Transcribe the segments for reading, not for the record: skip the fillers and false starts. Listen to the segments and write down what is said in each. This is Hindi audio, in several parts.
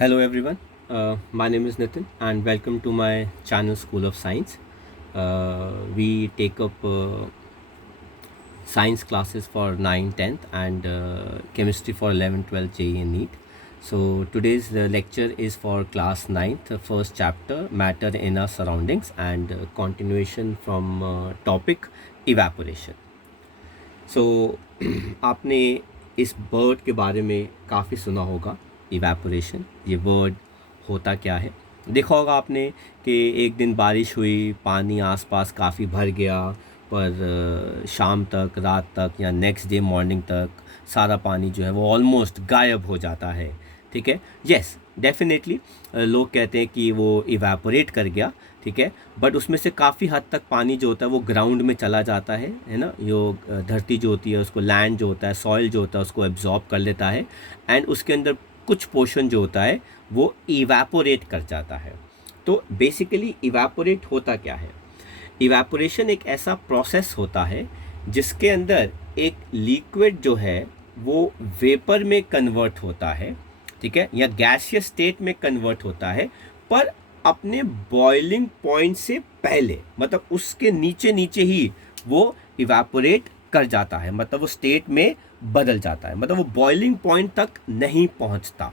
Hello everyone, my name is Nitin and welcome to my channel School of Science. We take up science classes for 9th, 10th and chemistry for 11th, 12th JEE and NEET. So today's lecture is for class 9th, first chapter matter in our surroundings and continuation from topic evaporation. सो आपने इस वर्ड के बारे में काफ़ी सुना होगा, इवेपोरेशन। ये वर्ड होता क्या है? देखा होगा आपने कि एक दिन बारिश हुई, पानी आसपास काफ़ी भर गया, पर शाम तक, रात तक या नेक्स्ट डे मॉर्निंग तक सारा पानी जो है वो ऑलमोस्ट गायब हो जाता है। ठीक है, यस डेफिनेटली लोग कहते हैं कि वो इवेपोरेट कर गया, ठीक है, बट उसमें से काफ़ी हद तक पानी जो होता है वो ग्राउंड में चला जाता है ना। जो धरती जो होती है उसको, लैंड जो होता है, सॉइल जो होता है उसको एब्जॉर्ब कर लेता है एंड उसके अंदर कुछ पोर्शन जो होता है वो इवेपोरेट कर जाता है। तो बेसिकली इवेपोरेट होता क्या है? इवेपोरेशन एक ऐसा प्रोसेस होता है जिसके अंदर एक लिक्विड जो है वो वेपर में कन्वर्ट होता है, ठीक है, या गैसियस स्टेट में कन्वर्ट होता है, पर अपने बॉइलिंग पॉइंट से पहले, मतलब उसके नीचे नीचे ही वो इवेपोरेट कर जाता है, मतलब वो स्टेट में बदल जाता है, मतलब वो बॉइलिंग पॉइंट तक नहीं पहुंचता।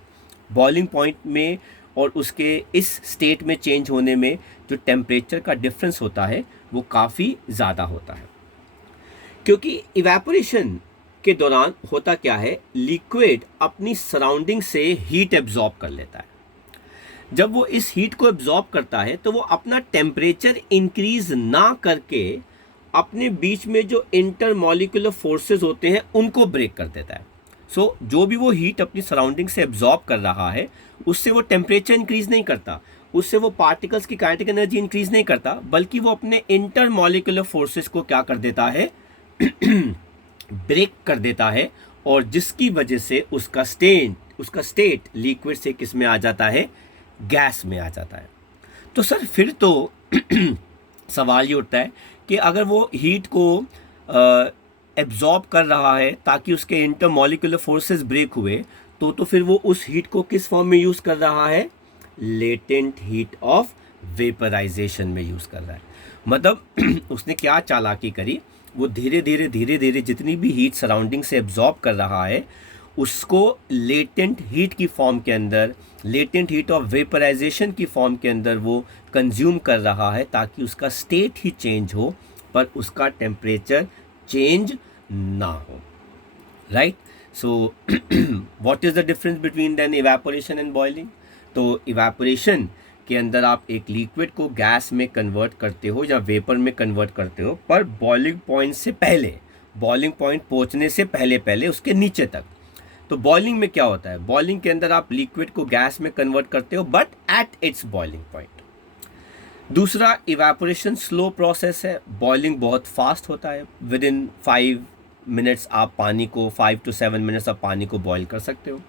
बॉइलिंग पॉइंट में और उसके इस स्टेट में चेंज होने में जो टेम्परेचर का डिफरेंस होता है वो काफ़ी ज़्यादा होता है। क्योंकि इवेपोरेशन के दौरान होता क्या है, लिक्विड अपनी सराउंडिंग से हीट एब्जॉर्ब कर लेता है। जब वो इस हीट को एब्जॉर्ब करता है तो वो अपना टेम्परेचर इंक्रीज ना करके अपने बीच में जो इंटरमॉलिक्यूलर फोर्सेस होते हैं उनको ब्रेक कर देता है। सो जो भी वो हीट अपनी सराउंडिंग से एब्जॉर्ब कर रहा है उससे वो टेम्परेचर इंक्रीज नहीं करता, उससे वो पार्टिकल्स की काइनेटिक एनर्जी इंक्रीज नहीं करता, बल्कि वो अपने इंटरमॉलिक्यूलर फोर्सेस को क्या कर देता है ब्रेक कर देता है, और जिसकी वजह से उसका स्टेट लिक्विड से किस में आ जाता है, गैस में आ जाता है। तो सर फिर तो सवाल ये उठता है कि अगर वो हीट को एब्जॉर्ब कर रहा है ताकि उसके इंटरमॉलिक्यूलर फोर्सेस ब्रेक हुए, तो फिर वो उस हीट को किस फॉर्म में यूज़ कर रहा है, लेटेंट हीट ऑफ वेपराइजेशन में यूज़ कर रहा है। मतलब उसने क्या चालाकी करी, वो धीरे धीरे जितनी भी हीट सराउंडिंग से एब्जॉर्ब कर रहा है उसको लेटेंट हीट की फॉर्म के अंदर, लेटेंट हीट ऑफ वेपराइजेशन की फॉर्म के अंदर वो कंज्यूम कर रहा है ताकि उसका स्टेट ही चेंज हो पर उसका टेम्परेचर चेंज ना हो, right. So what is the difference between then evaporation and boiling? तो इवेपोरेशन के अंदर आप एक लिक्विड को गैस में कन्वर्ट करते हो या वेपर में कन्वर्ट करते हो, पर बॉइलिंग पॉइंट से पहले, बॉइलिंग पॉइंट पहुंचने से पहले पहले उसके नीचे तक। तो बॉइलिंग में क्या होता है, बॉइलिंग के अंदर आप लिक्विड को गैस में कन्वर्ट करते हो but at its boiling point. दूसरा, इवेपोरेशन स्लो प्रोसेस है, बॉइलिंग बहुत फास्ट होता है। विद इन 5 मिनट्स आप पानी को, 5 to 7 मिनट्स आप पानी को बॉयल कर सकते हो।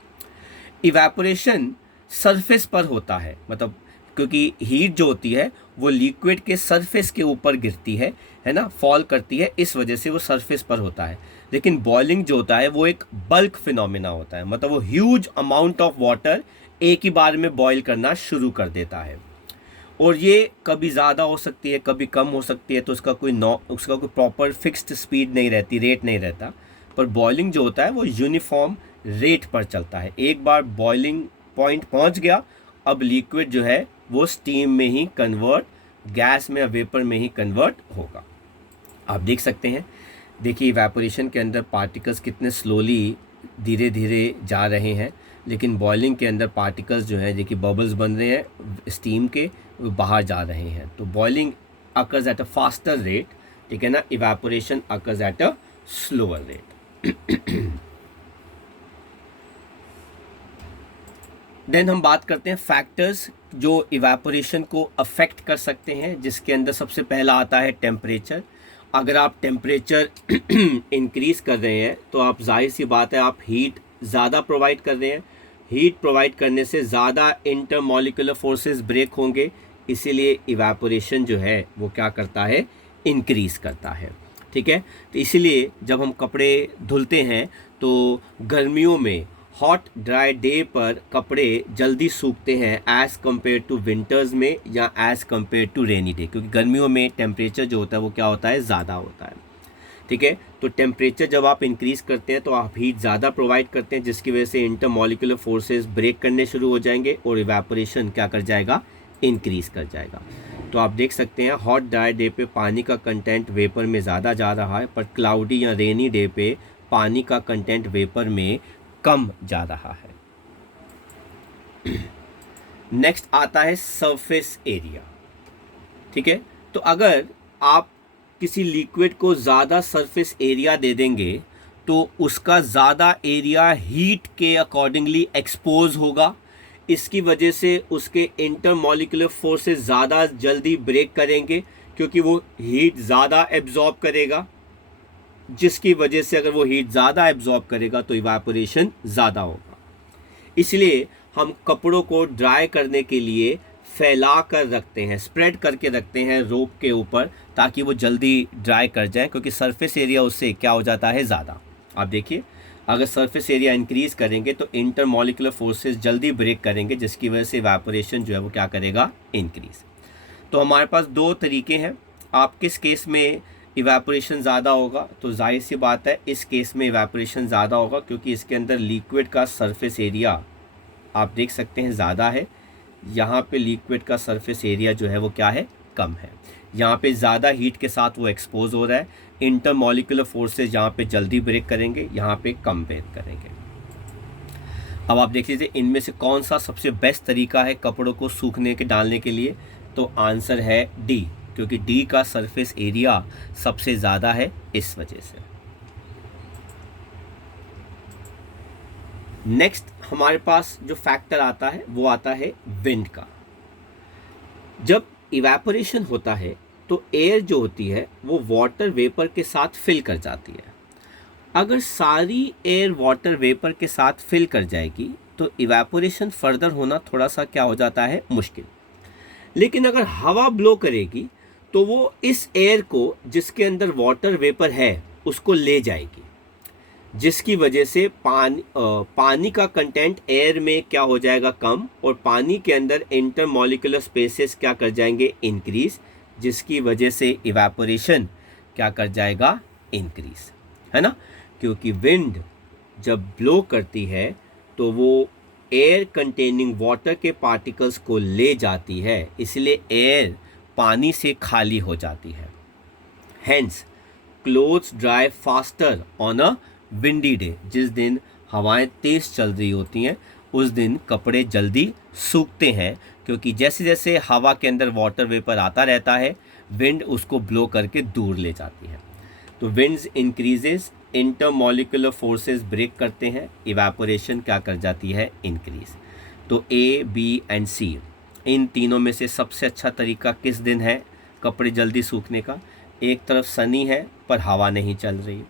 इवेपोरेशन सरफेस पर होता है, मतलब क्योंकि हीट जो होती है वो लिक्विड के सरफेस के ऊपर गिरती है ना, फॉल करती है, इस वजह से वो सरफेस पर होता है। लेकिन बॉइलिंग जो होता है वो एक बल्क फिनोमिना होता है, मतलब वो ह्यूज अमाउंट ऑफ वाटर एक ही बार में बॉयल करना शुरू कर देता है, और ये कभी ज़्यादा हो सकती है, कभी कम हो सकती है, तो उसका कोई प्रॉपर फिक्स्ड स्पीड नहीं रहती, रेट नहीं रहता। पर बॉइलिंग जो होता है वो यूनिफॉर्म रेट पर चलता है। एक बार बॉइलिंग पॉइंट पहुंच गया, अब लिक्विड जो है वो स्टीम में ही कन्वर्ट, गैस में या वेपर में ही कन्वर्ट होगा। आप देख सकते हैं, देखिए इवेपोरेशन के अंदर पार्टिकल्स कितने स्लोली, धीरे धीरे जा रहे हैं, लेकिन बॉइलिंग के अंदर पार्टिकल्स जो हैं, देखिए बबल्स बन रहे हैं स्टीम के, वो बाहर जा रहे हैं। तो boiling occurs at a faster rate, ठीक है ना, evaporation occurs at a slower rate. Then हम बात करते हैं फैक्टर्स जो इवेपोरेशन को अफेक्ट कर सकते हैं, जिसके अंदर सबसे पहला आता है टेम्परेचर। अगर आप टेम्परेचर इंक्रीज़ कर रहे हैं तो आप, जाहिर सी बात है, आप हीट ज़्यादा प्रोवाइड कर रहे हैं। हीट प्रोवाइड करने से ज़्यादा इंटरमॉलिक्यूलर फोर्सेस ब्रेक होंगे, इसीलिए इवेपोरेशन जो है वो क्या करता है, इंक्रीज़ करता है, ठीक है। तो इसीलिए जब हम कपड़े धुलते हैं तो गर्मियों में हॉट ड्राई डे पर कपड़े जल्दी सूखते हैं एज़ कम्पेयर टू विंटर्स में या as compare to rainy day, क्योंकि गर्मियों में टेम्परेचर जो होता है वो क्या होता है, ज़्यादा होता है। ठीक है, तो टेम्परेचर जब आप इंक्रीज़ करते हैं तो आप हीट ज़्यादा प्रोवाइड करते हैं, जिसकी वजह से इंटरमॉलिक्यूलर फोर्सेस ब्रेक करने शुरू हो जाएंगे और इवेपोरेशन क्या कर जाएगा, इंक्रीज़ कर जाएगा। तो आप देख सकते हैं हॉट ड्राई डे पे पानी का कंटेंट वेपर में ज़्यादा जा रहा है, पर क्लाउडी या रेनी डे पे पानी का कंटेंट वेपर में कम जा रहा है। नेक्स्ट आता है सरफेस एरिया। ठीक है, तो अगर आप किसी लिक्विड को ज़्यादा सरफेस एरिया दे देंगे तो उसका ज़्यादा एरिया हीट के अकॉर्डिंगली एक्सपोज होगा। इसकी वजह से उसके इंटरमॉलिक्यूलर फोर्सेस ज़्यादा जल्दी ब्रेक करेंगे, क्योंकि वो हीट ज़्यादा एब्जॉर्ब करेगा, जिसकी वजह से अगर वो हीट ज़्यादा एब्जॉर्ब करेगा तो इवापोरेशन ज़्यादा होगा। इसलिए हम कपड़ों को ड्राई करने के लिए फैला कर रखते हैं, स्प्रेड करके रखते हैं रोप के ऊपर, ताकि वो जल्दी ड्राई कर जाए, क्योंकि सरफेस एरिया उससे क्या हो जाता है, ज़्यादा। आप देखिए, अगर सरफेस एरिया इंक्रीज़ करेंगे तो इंटरमॉलिक्यूलर फोर्सेस जल्दी ब्रेक करेंगे, जिसकी वजह से इवापोरेशन जो है वो क्या करेगा, इंक्रीज़। तो हमारे पास दो तरीके हैं। आप किस केस में इवेपोरेशन ज़्यादा होगा, तो जाहिर सी बात है इस केस में इवेपोरेशन ज़्यादा होगा, क्योंकि इसके अंदर लिक्विड का सरफेस एरिया आप देख सकते हैं ज़्यादा है। यहाँ पे लिक्विड का सरफेस एरिया जो है वो क्या है, कम है। यहाँ पे ज़्यादा हीट के साथ वो एक्सपोज हो रहा है। इंटरमॉलिक्यूलर फोर्सेस यहाँ पे जल्दी ब्रेक करेंगे, यहाँ पे कम ब्रेक करेंगे। अब आप देख लीजिए इनमें से कौन सा सबसे बेस्ट तरीका है कपड़ों को सूखने के डालने के लिए, तो आंसर है डी, क्योंकि डी का सरफेस एरिया सबसे ज़्यादा है इस वजह से। नेक्स्ट हमारे पास जो फैक्टर आता है वो आता है विंड का। जब इवेपोरेशन होता है तो एयर जो होती है वो वाटर वेपर के साथ फिल कर जाती है। अगर सारी एयर वाटर वेपर के साथ फिल कर जाएगी तो इवेपोरेशन फर्दर होना थोड़ा सा क्या हो जाता है, मुश्किल। लेकिन अगर हवा ब्लो करेगी तो वो इस एयर को जिसके अंदर वाटर वेपर है उसको ले जाएगी, जिसकी वजह से पानी का कंटेंट एयर में क्या हो जाएगा, कम, और पानी के अंदर इंटरमॉलिक्यूलर स्पेसेस क्या कर जाएंगे, इंक्रीज, जिसकी वजह से इवेपोरेशन क्या कर जाएगा, इंक्रीज, है ना। क्योंकि विंड जब ब्लो करती है तो वो एयर कंटेनिंग वाटर के पार्टिकल्स को ले जाती है, इसलिए एयर पानी से खाली हो जाती है। Hence clothes dry faster on a windy day. जिस दिन हवाएं तेज़ चल रही होती हैं उस दिन कपड़े जल्दी सूखते हैं, क्योंकि जैसे जैसे हवा के अंदर वाटर वेपर आता रहता है विंड उसको ब्लो करके दूर ले जाती है। तो winds increases, intermolecular forces break करते हैं, इवेपोरेशन क्या कर जाती है, इंक्रीज। तो ए, बी एंड सी इन तीनों में से सबसे अच्छा तरीका किस दिन है कपड़े जल्दी सूखने का। एक तरफ सनी है पर हवा नहीं चल रही,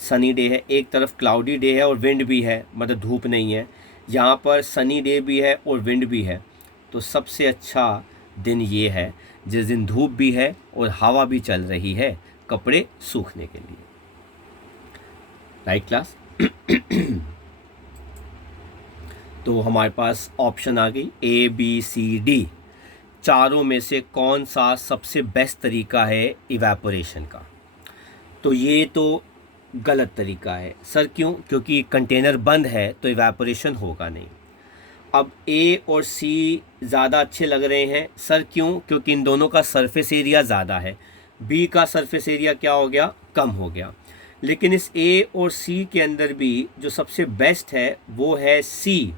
सनी डे है, एक तरफ क्लाउडी डे है और विंड भी है, मतलब धूप नहीं है। यहाँ पर सनी डे भी है और विंड भी है, तो सबसे अच्छा दिन ये है जिस दिन धूप भी है और हवा भी चल रही है कपड़े सूखने के लिए। Right class. तो हमारे पास ऑप्शन आ गई ए, बी, सी, डी, चारों में से कौन सा सबसे बेस्ट तरीका है इवेपोरेशन का। तो ये तो गलत तरीका है सर, क्यों? क्योंकि कंटेनर बंद है तो इवेपोरेशन होगा नहीं। अब ए और सी ज़्यादा अच्छे लग रहे हैं सर, क्यों? क्योंकि इन दोनों का सरफेस एरिया ज़्यादा है। बी का सरफेस एरिया क्या हो गया, कम हो गया। लेकिन इस ए और सी के अंदर भी जो सबसे बेस्ट है वो है सी,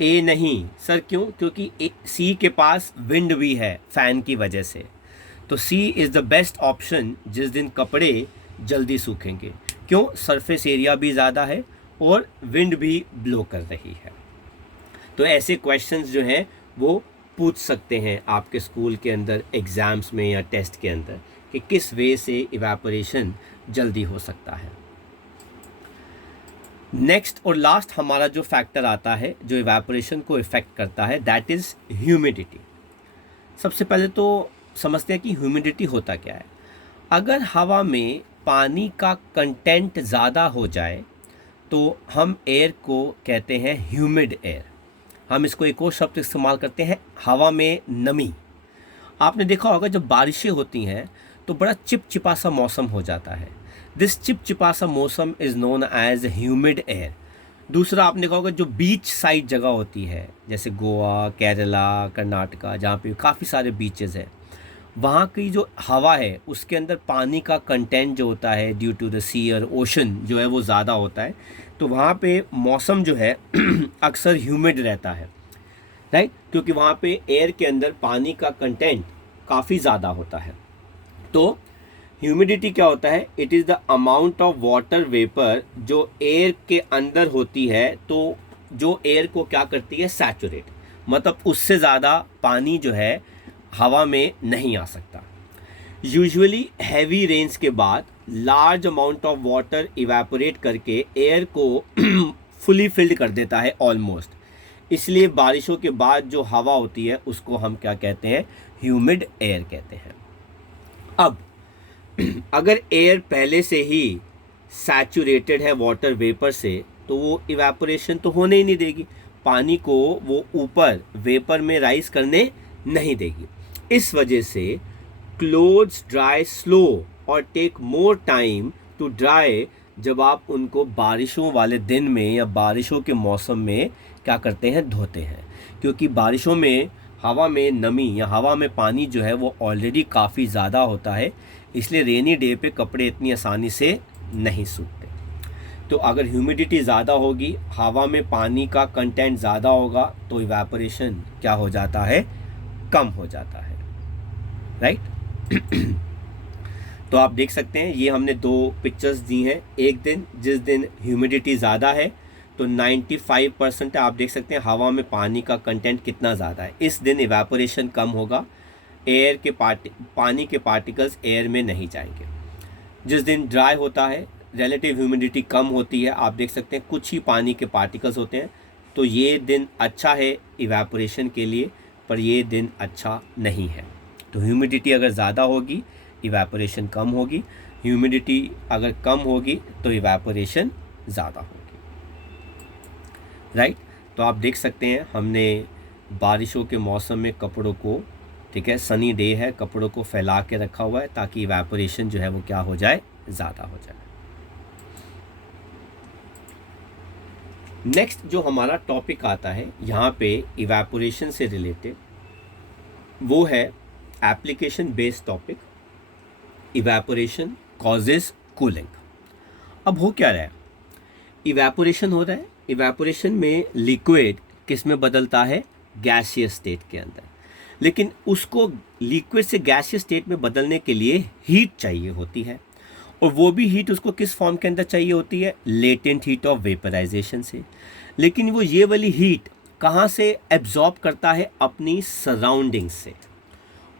ए नहीं सर, क्यों? क्योंकि सी के पास विंड भी है फ़ैन की वजह से। तो सी इज़ द बेस्ट ऑप्शन जिस दिन कपड़े जल्दी सूखेंगे। क्यों? सरफेस एरिया भी ज़्यादा है और विंड भी ब्लो कर रही है। तो ऐसे क्वेश्चंस जो हैं वो पूछ सकते हैं आपके स्कूल के अंदर एग्ज़ाम्स में या टेस्ट के अंदर कि किस वे से इवेपोरेशन जल्दी हो सकता है। नेक्स्ट और लास्ट हमारा जो फैक्टर आता है जो इवेपोरेशन को इफ़ेक्ट करता है, दैट इज़ ह्यूमिडिटी। सबसे पहले तो समझते हैं कि ह्यूमिडिटी होता क्या है। अगर हवा में पानी का कंटेंट ज़्यादा हो जाए तो हम एयर को कहते हैं ह्यूमिड एयर। हम इसको एक और शब्द इस्तेमाल करते हैं, हवा में नमी। आपने देखा होगा जब बारिशें होती हैं तो बड़ा चिपचिपा सा मौसम हो जाता है। दिस चिपचिपा सा मौसम is known as humid air. दूसरा आपने देखा होगा जो बीच साइड जगह होती है, जैसे गोवा, केरला, कर्नाटका, जहाँ पे काफ़ी सारे बीचेस हैं, वहाँ की जो हवा है उसके अंदर पानी का कंटेंट जो होता है ड्यू टू द सी और ओशन जो है वो ज़्यादा होता है, तो वहाँ पे मौसम जो है अक्सर ह्यूमिड रहता है, राइट, क्योंकि वहाँ पे एयर के अंदर पानी का कंटेंट काफ़ी ज़्यादा होता है। तो ह्यूमिडिटी क्या होता है? It is the amount of water vapour जो एयर के अंदर होती है, तो जो एयर को क्या करती है? सैचुरेट, मतलब उससे ज़्यादा पानी जो है हवा में नहीं आ सकता। यूजुअली हैवी रेन्स के बाद large amount of water evaporate करके एयर को फुली फिल्ड कर देता है ऑलमोस्ट, इसलिए बारिशों के बाद जो हवा होती है उसको हम क्या कहते हैं? ह्यूमिड एयर कहते हैं। अब अगर एयर पहले से ही सैचुरेटेड है वाटर वेपर से, तो वो इवेपोरेशन तो होने ही नहीं देगी, पानी को वो ऊपर वेपर में राइज करने नहीं देगी। इस वजह से क्लोथ्स ड्राई स्लो और take more time to dry जब आप उनको बारिशों वाले दिन में या बारिशों के मौसम में क्या करते हैं? धोते हैं, क्योंकि बारिशों में हवा में नमी या हवा में पानी जो है वो ऑलरेडी काफ़ी ज़्यादा होता है, इसलिए रेनी डे पे कपड़े इतनी आसानी से नहीं सूखते। तो अगर ह्यूमिडिटी ज़्यादा होगी, हवा में पानी का कंटेंट ज़्यादा होगा, तो इवेपोरेशन क्या हो जाता है? कम हो जाता है, राइट। तो आप देख सकते हैं ये हमने दो पिक्चर्स दी हैं। एक दिन जिस दिन ह्यूमिडिटी ज़्यादा है तो 95% आप देख सकते हैं हवा में पानी का कंटेंट कितना ज़्यादा है, इस दिन इवेपोरेशन कम होगा, एयर के पानी के पार्टिकल्स एयर में नहीं जाएंगे। जिस दिन ड्राई होता है, रिलेटिव ह्यूमिडिटी कम होती है, आप देख सकते हैं कुछ ही पानी के पार्टिकल्स होते हैं, तो ये दिन अच्छा है इवेपोरेशन के लिए, पर ये दिन अच्छा नहीं है। तो ह्यूमिडिटी अगर ज़्यादा होगी इवेपोरेशन कम होगी, ह्यूमिडिटी अगर कम होगी तो इवेपोरेशन ज़्यादा होगी, राइट। तो आप देख सकते हैं हमने बारिशों के मौसम में कपड़ों को, ठीक है, सनी डे है, कपड़ों को फैला के रखा हुआ है ताकि इवेपोरेशन जो है वो क्या हो जाए? ज़्यादा हो जाए। नेक्स्ट जो हमारा टॉपिक आता है यहाँ पे इवेपोरेशन से रिलेटेड, वो है application based topic, evaporation causes cooling. अब हो क्या रहा है? इवेपोरेशन हो रहा है, इवेपोरेशन में लिक्विड किस में बदलता है? गैसियस स्टेट के अंदर। लेकिन उसको लिक्विड से गैसियस स्टेट में बदलने के लिए हीट चाहिए होती है, और वो भी हीट उसको किस फॉर्म के अंदर चाहिए होती है? लेटेंट हीट ऑफ वेपराइजेशन से। लेकिन वो ये वाली हीट कहाँ से एब्जॉर्ब करता है? अपनी सराउंडिंग से।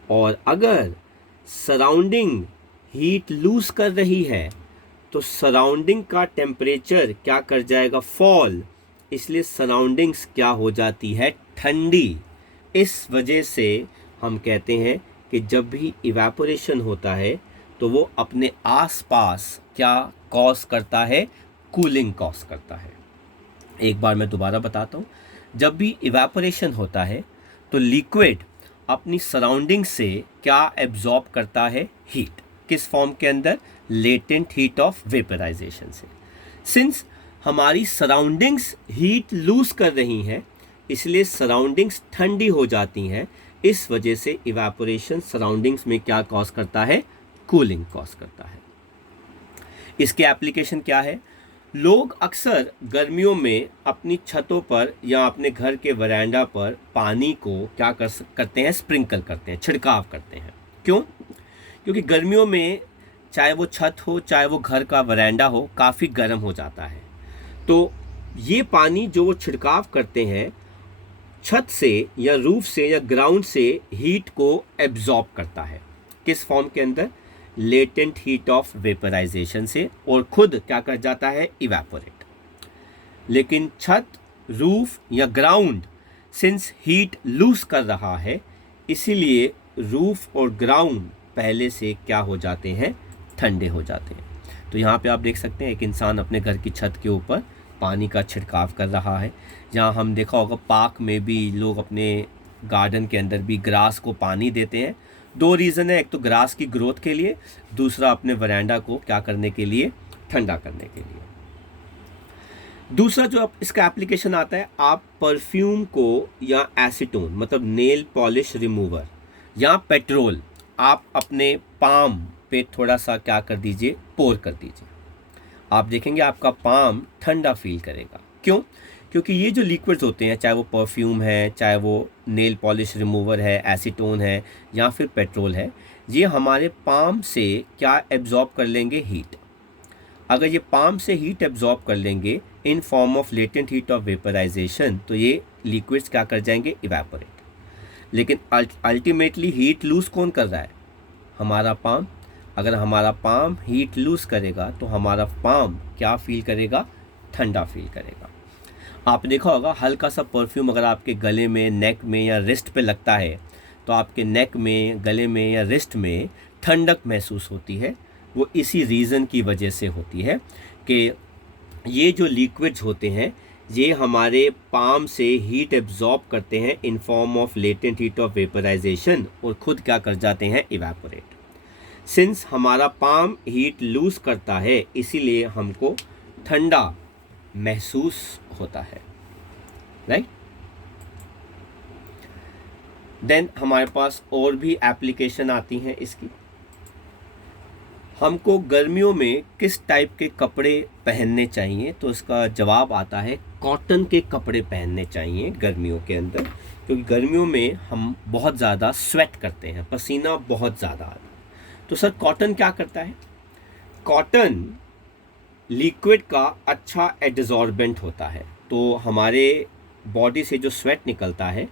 और अगर सराउंडिंग हीट लूज कर रही है तो सराउंडिंग का टेम्परेचर क्या कर जाएगा? फॉल। इसलिए सराउंडिंग्स क्या हो जाती है? ठंडी। इस वजह से हम कहते हैं कि जब भी इवेपोरेशन होता है तो वो अपने आसपास क्या कॉज करता है? कूलिंग कॉज करता है। एक बार मैं दोबारा बताता हूँ, जब भी इवेपोरेशन होता है तो लिक्विड अपनी सराउंडिंग से क्या एब्जॉर्ब करता है? हीट। किस फॉर्म के अंदर? लेटेंट हीट ऑफ वेपराइजेशन से। सिंस हमारी सराउंडिंग्स हीट लूज कर रही हैं, इसलिए सराउंडिंग्स ठंडी हो जाती हैं, इस वजह से इवेपोरेशन सराउंडिंग्स में क्या कॉज करता है? कूलिंग कॉज करता है। इसके एप्लीकेशन क्या है? लोग अक्सर गर्मियों में अपनी छतों पर या अपने घर के वरांडा पर पानी को क्या करते हैं? स्प्रिंकल करते हैं, छिड़काव करते हैं। क्यों? क्योंकि गर्मियों में चाहे वो छत हो चाहे वो घर का वरांडा हो, काफ़ी गर्म हो जाता है। तो ये पानी जो वो छिड़काव करते हैं छत से या रूफ से या ग्राउंड से हीट को एब्जॉर्ब करता है। किस फॉर्म के अंदर? लेटेंट हीट ऑफ वेपराइजेशन से, और खुद क्या कर जाता है? इवेपोरेट। लेकिन छत, रूफ या ग्राउंड सिंस हीट लूज कर रहा है, इसीलिए रूफ और ग्राउंड पहले से क्या हो जाते हैं? ठंडे हो जाते हैं। तो यहाँ पे आप देख सकते हैं एक इंसान अपने घर की छत के ऊपर पानी का छिड़काव कर रहा है। जहाँ हम देखा होगा पार्क में भी लोग अपने गार्डन के अंदर भी ग्रास को पानी देते हैं। 2 रीज़न है, एक तो ग्रास की ग्रोथ के लिए, दूसरा अपने वरांडा को क्या करने के लिए, ठंडा करने के लिए। दूसरा जो अब इसका एप्लीकेशन आता है, आप परफ्यूम को या एसीटोन मतलब नेल पॉलिश रिमूवर या पेट्रोल आप अपने पाम पे थोड़ा सा क्या कर दीजिए, पोर कर दीजिए। आप देखेंगे आपका पाम ठंडा फील करेगा। क्यों? क्योंकि ये जो लिक्विड्स होते हैं, चाहे वो परफ्यूम है, चाहे वो नेल पॉलिश रिमूवर है, एसीटोन है या फिर पेट्रोल है, ये हमारे पाम से क्या एब्जॉर्ब कर लेंगे, हीट। अगर ये पाम से हीट एब्जॉर्ब कर लेंगे in form of latent heat of vaporization, तो ये लिक्विड्स क्या कर जाएंगे, इवेपोरेट। लेकिन अल्टीमेटली हीट लूज़ कौन कर रहा है, हमारा पाम। अगर हमारा पाम हीट लूज़ करेगा तो हमारा पाम क्या फील करेगा, ठंडा फील करेगा। आप देखा होगा हल्का सा परफ्यूम अगर आपके गले में, नेक में या रिस्ट पे लगता है तो आपके नेक में, गले में या रिस्ट में ठंडक महसूस होती है। वो इसी रीज़न की वजह से होती है कि ये जो लिक्विड्स होते हैं ये हमारे पाम से हीट एब्जॉर्ब करते हैं in form of latent heat of vaporization और खुद क्या कर जाते हैं, इवेपोरेट। सिंस हमारा पाम हीट लूज़ करता है इसीलिए हमको ठंडा महसूस होता है, राइट। देन हमारे पास और भी एप्लीकेशन आती हैं इसकी। हमको गर्मियों में किस टाइप के कपड़े पहनने चाहिए, तो इसका जवाब आता है कॉटन के कपड़े पहनने चाहिए गर्मियों के अंदर, क्योंकि गर्मियों में हम बहुत ज़्यादा स्वेट करते हैं, पसीना बहुत ज़्यादा आता है। तो सर कॉटन क्या करता है, कॉटन लिक्विड का अच्छा एडजॉर्बेंट होता है। तो हमारे बॉडी से जो स्वेट निकलता है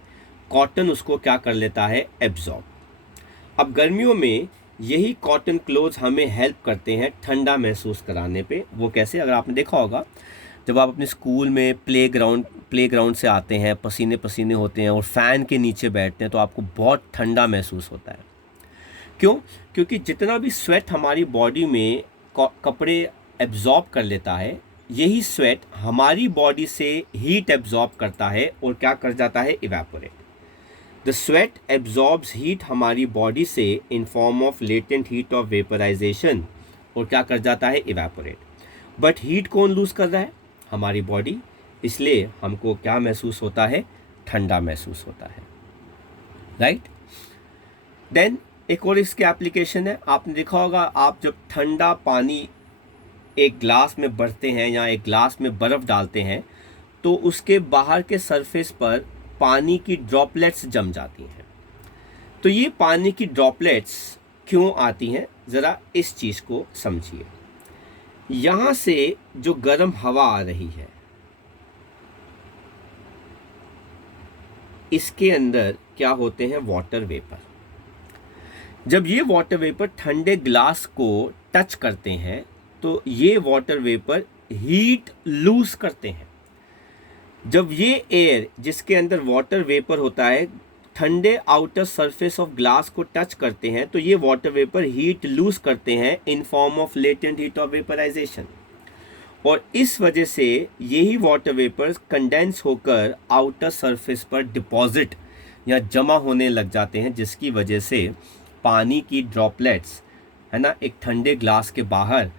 कॉटन उसको क्या कर लेता है, एब्जॉर्ब। अब गर्मियों में यही कॉटन क्लोथ्स हमें हेल्प करते हैं ठंडा महसूस कराने पे। वो कैसे, अगर आपने देखा होगा जब आप अपने स्कूल में प्लेग्राउंड से आते हैं, पसीने पसीने होते हैं और फ़ैन के नीचे बैठते हैं तो आपको बहुत ठंडा महसूस होता है। क्यों? क्योंकि जितना भी स्वेट हमारी बॉडी में कपड़े एब्जॉर्ब कर लेता है, यही स्वेट हमारी बॉडी से हीट एब्जॉर्ब करता है और क्या कर जाता है, evaporate. The sweat absorbs heat हमारी बॉडी से in form of latent heat of vaporization और क्या कर जाता है, इवेपोरेट। बट हीट कौन लूज़ कर रहा है, हमारी बॉडी। इसलिए हमको क्या महसूस होता है, ठंडा महसूस होता है, राइट। देन एक और इसके एप्लीकेशन है। आपने देखा होगा आप जब ठंडा पानी एक ग्लास में भरते हैं या एक ग्लास में बर्फ़ डालते हैं तो उसके बाहर के सरफेस पर पानी की ड्रॉपलेट्स जम जाती हैं। तो ये पानी की ड्रॉपलेट्स क्यों आती हैं, ज़रा इस चीज़ को समझिए। यहाँ से जो गर्म हवा आ रही है इसके अंदर क्या होते हैं, वाटर वेपर। जब ये वाटर वेपर ठंडे ग्लास को टच करते हैं तो ये वाटर वेपर हीट लूज करते हैं। जब ये एयर जिसके अंदर वाटर वेपर होता है ठंडे आउटर सरफेस ऑफ ग्लास को टच करते हैं तो ये वाटर वेपर हीट लूज करते हैं in form of latent heat of vaporization. और इस वजह से यही वाटर वेपर्स कंडेंस होकर आउटर सरफेस पर डिपॉजिट या जमा होने लग जाते हैं, जिसकी वजह से पानी की ड्रॉपलेट्स है ना एक ठंडे ग्लास के बाहर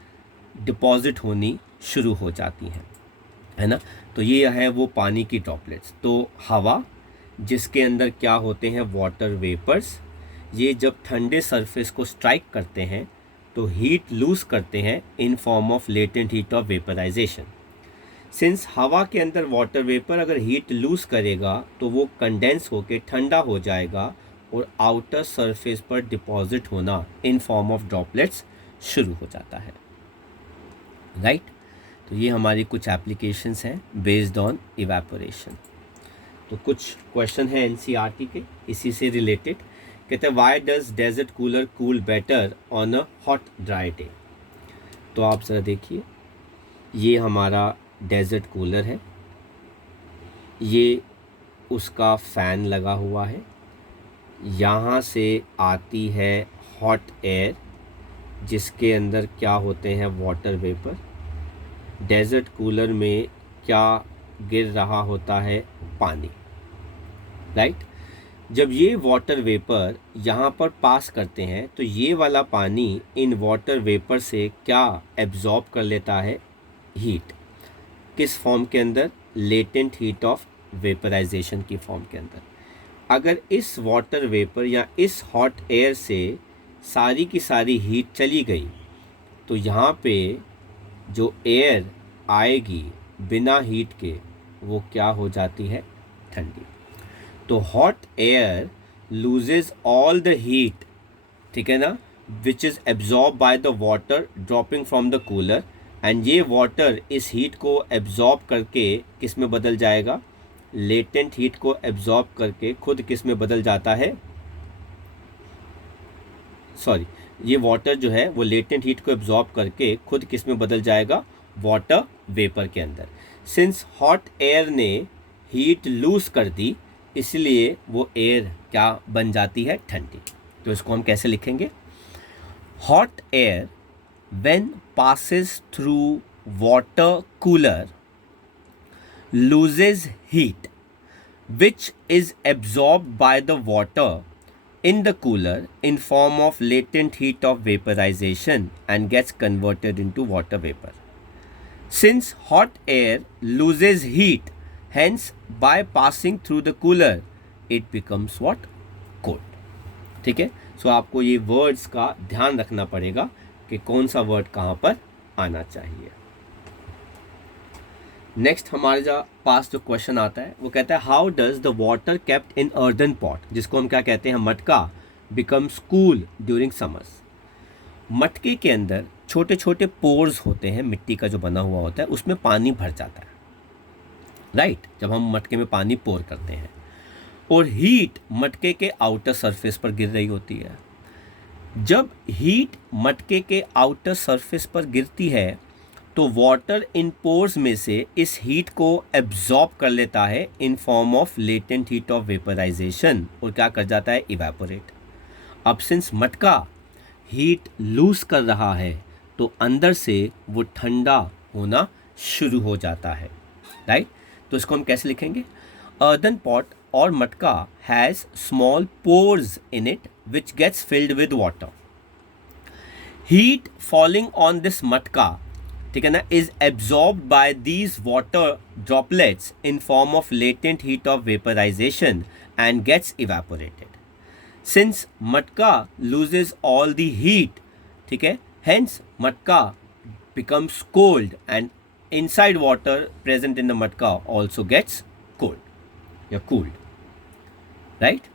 डिपॉजिट होनी शुरू हो जाती हैं, है ना। तो ये है वो पानी की ड्रॉपलेट्स। तो हवा जिसके अंदर क्या होते हैं, वाटर वेपर्स, ये जब ठंडे सरफेस को स्ट्राइक करते हैं तो हीट लूज करते हैं in form of latent heat of vaporization. Since हवा के अंदर वाटर वेपर अगर हीट लूज करेगा तो वो कंडेंस होकर ठंडा हो जाएगा और आउटर सरफेस पर डिपॉजिट होना इन फॉर्म ऑफ ड्रॉपलेट्स शुरू हो जाता है, राइट। तो ये हमारी कुछ एप्लीकेशंस हैं बेस्ड ऑन इवेपोरेशन। तो कुछ क्वेश्चन है एनसीईआरटी के इसी से रिलेटेड। कहते हैं why does desert cooler cool better on a hot dry day. तो आप ज़रा देखिए, ये हमारा डेजर्ट कूलर है, ये उसका फ़ैन लगा हुआ है, यहाँ से आती है हॉट एयर जिसके अंदर क्या होते हैं, वाटर वेपर। डेजर्ट कूलर में क्या गिर रहा होता है? पानी, राइट। जब ये वाटर वेपर यहाँ पर पास करते हैं तो ये वाला पानी इन वाटर वेपर से क्या एब्जॉर्ब कर लेता है? हीट। किस फॉर्म के अंदर? लेटेंट हीट ऑफ वेपराइजेशन की फॉर्म के अंदर। अगर इस वाटर वेपर या इस हॉट एयर से सारी की सारी हीट चली गई तो यहाँ पे जो एयर आएगी बिना हीट के वो क्या हो जाती है? ठंडी। तो hot air loses all the heat, ठीक है ना, which is absorb by the water dropping from the cooler, and ये वाटर इस हीट को एब्जॉर्ब करके किस में बदल जाएगा? लेटेंट हीट को एब्जॉर्ब करके खुद किस में बदल जाता है? सॉरी, ये वाटर जो है वो लेटेंट हीट को एब्जॉर्ब करके खुद किस में बदल जाएगा? वाटर वेपर के अंदर। सिंस हॉट एयर ने हीट लूज कर दी इसलिए वो एयर क्या बन जाती है? ठंडी। तो इसको हम कैसे लिखेंगे? Hot air when passes through water cooler loses heat which is absorbed by the water in the cooler in form of latent heat of vaporization and gets converted into water vapor. Since hot air loses heat, hence by passing through the cooler it becomes what? Cold. ठीक है, सो आपको ये वर्ड्स का ध्यान रखना पड़ेगा कि कौन सा वर्ड कहाँ पर आना चाहिए। नेक्स्ट हमारे जो पास जो क्वेश्चन आता है वो कहता है how does the water kept in earthen pot, जिसको हम क्या कहते हैं? मटका, बिकम्स कूल ड्यूरिंग समर्स। मटके के अंदर छोटे छोटे पोर्स होते हैं, मिट्टी का जो बना हुआ होता है उसमें पानी भर जाता है, राइट। जब हम मटके में पानी पोर करते हैं और हीट मटके के आउटर सरफेस पर गिर रही होती है। जब हीट मटके के आउटर सरफेस पर गिरती है तो वाटर इन पोर्स में से इस हीट को एब्जॉर्ब कर लेता है in form of latent heat of vaporization और क्या कर जाता है? इवेपोरेट। अब सिंस मटका हीट लूज कर रहा है तो अंदर से वो ठंडा होना शुरू हो जाता है, राइट। तो इसको हम कैसे लिखेंगे? अर्दन पॉट और मटका has small pores in it which gets filled with water. Heat falling on this मटका, ठीक है ना, is absorbed by these water droplets in form of latent heat of vaporization and gets evaporated. Since मटका loses all the heat, ठीक है, hence मटका becomes cold and inside water present in the मटका also gets cold या cooled, right?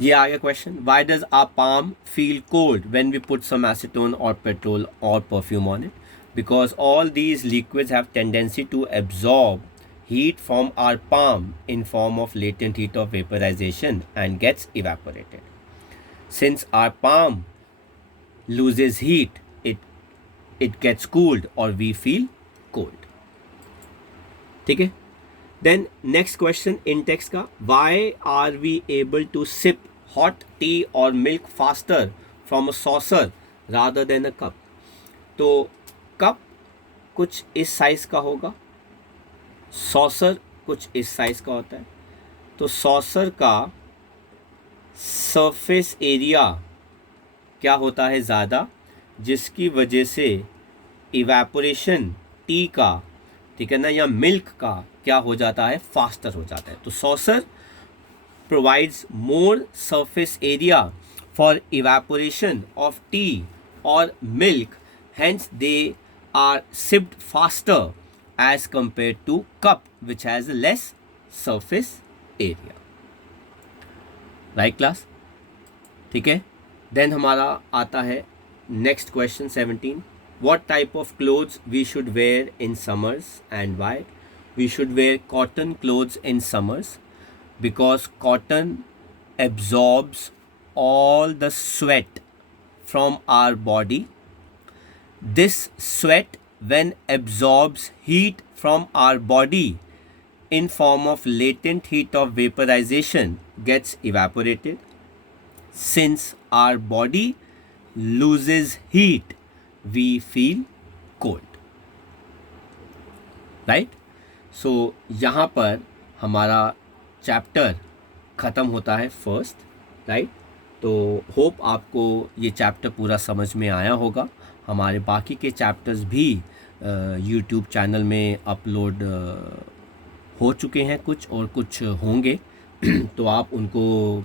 ये आ गया question. Why does our palm feel cold when we put some acetone or petrol or perfume on it? Because all these liquids have tendency to absorb heat from our palm in form of latent heat of vaporization and gets evaporated. Since our palm loses heat, it gets cooled or we feel cold. ठीक है. Then next question in text का, why are we able to sip hot tea or milk faster from a saucer rather than a cup? तो कप कुछ इस साइज का होगा, सॉसर कुछ इस साइज का होता है. तो सॉसर का सरफेस एरिया क्या होता है ज़्यादा, जिसकी वजह से इवेपोरेशन टी का, ठीक है ना, या मिल्क का क्या हो जाता है, फास्टर हो जाता है. तो saucer provides more surface area for evaporation of tea or milk, hence they are sipped faster as compared to cup which has less surface area. Right class? ठीक है. Then हमारा आता है next question 17. What type of clothes we should wear in summers and why? We should wear cotton clothes in summers because cotton absorbs all the sweat from our body. This sweat, when absorbs heat from our body in form of latent heat of vaporization, gets evaporated. Since our body loses heat, we feel cold. Right. So यहाँ पर हमारा चैप्टर ख़त्म होता है फर्स्ट, राइट। तो होप आपको ये चैप्टर पूरा समझ में आया होगा। हमारे बाकी के चैप्टर्स भी यूट्यूब चैनल में अपलोड हो चुके हैं, कुछ और कुछ होंगे तो आप उनको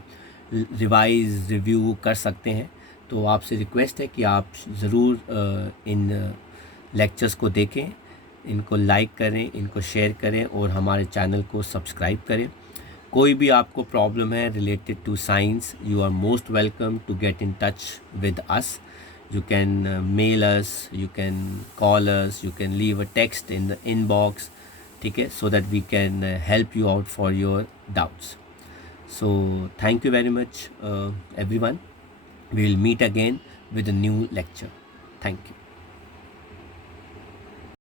रिवाइज रिव्यू कर सकते हैं। तो आपसे रिक्वेस्ट है कि आप ज़रूर इन लेक्चर्स को देखें, इनको लाइक करें, इनको शेयर करें और हमारे चैनल को सब्सक्राइब करें। कोई भी आपको प्रॉब्लम है related to science, you are most welcome to get in touch with us. You can mail us, you can call us, you can leave a text in the inbox, ठीक है, so that we can help you out for your doubts. So thank you very much everyone. We will meet again with a new lecture. Thank you.